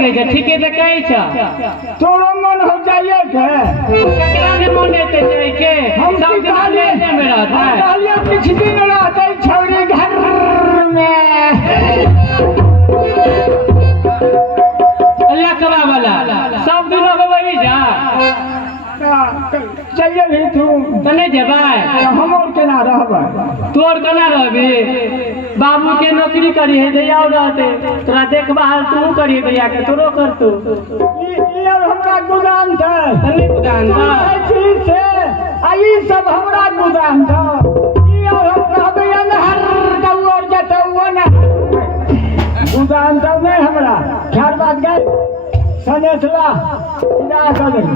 के जे ठीके त कहै छ तोरो मन हो जाइए के केकरा ने मन एते जाय के हम सब दिन लेने में रहता है कहलिए कुछ दिन रहते छौरी घर में लकवा वाला सब दिन रहबै जा चलिए भी तू त नहीं जेबै हम और केना रहबै तोर केना रहबी बाबू के नौकरी करी है जइया रहते तोरा देखभाल तू करी भैया के तोरो करतू ई और हमरा गुदान था तनी गुदान था ठीक से आई सब हमरा गुदान था ई और हम कहबै अनहर दऊ और जतऊ ना गुदान तो नहीं हमरा चार बात गए सनेसला विदा कर दे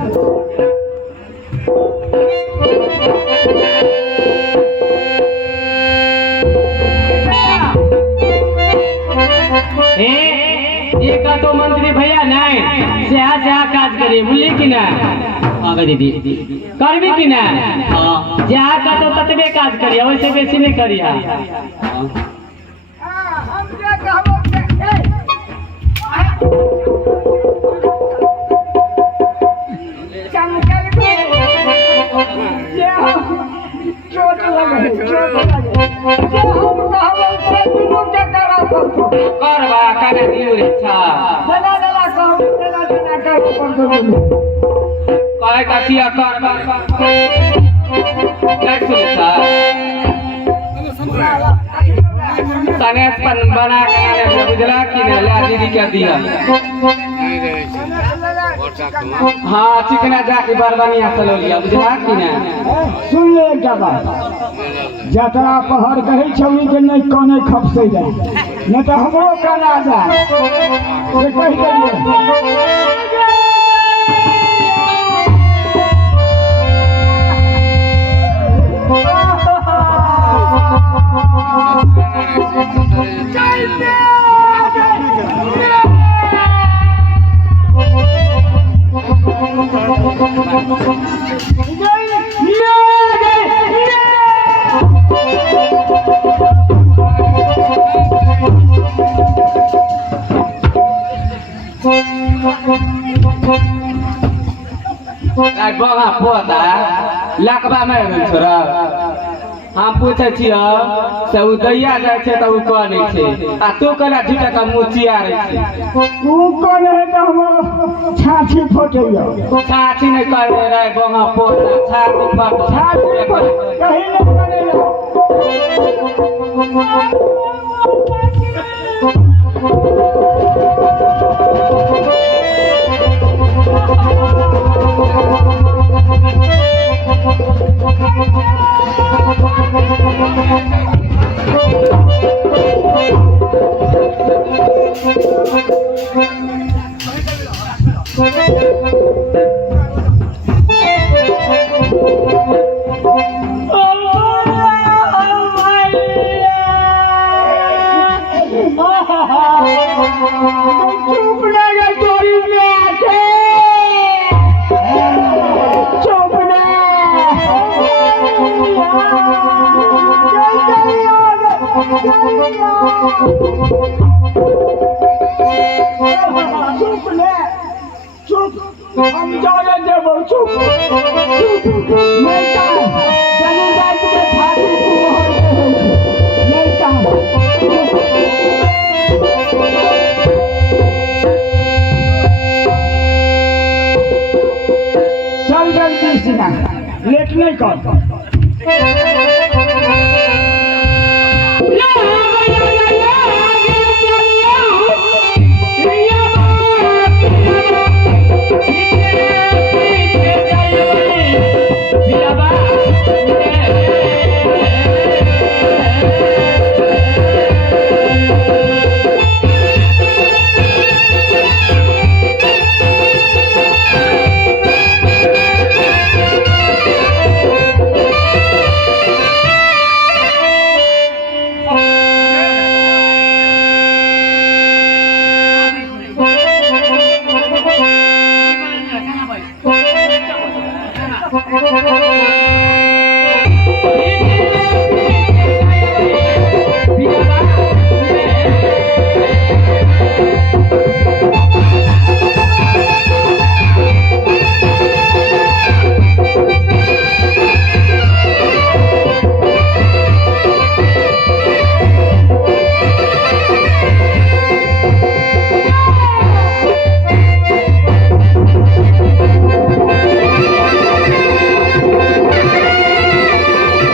ये का तो मंत्री भैया नहीं सेहा काज करे बुझली कि ना आगे दीदी करबी कि ना जहाँ का तो ततबे काज करिया वैसे बेसी नहीं करिया हम जे कहबो चोट लगे हम कहबो से दुनू के करा करबा काने दियो रे अच्छा जना कहबो जना कर कहे काटिया कर कैसे लेता सनेस पन बना के आने बुझला कि ना ला दीदी क्या दिया हाँ चिकना जाके बरबनिया चलो लिया बुझला कि ना सुन ले एकटा बात जतरा पहर कहै छौनी के नहीं काने खपसे जाए नहीं तो हमरो काना जाए से कहि देलिए बगा पोता लकबा में छोरा हम पूछे छियो से उ दैया जाय छे त उ कहै छै आ तू कला झूठा का मुचिया रे छै उ कोन है त हम छाछी फोटैयो छाछी नहीं करे रे बगा पोता छाछी फट छाछी कहीं नहीं करेला हम जाने देबो चुप नहीं का जमींदार के छाती को नहीं का चल जल्दी से ना लेट नहीं कर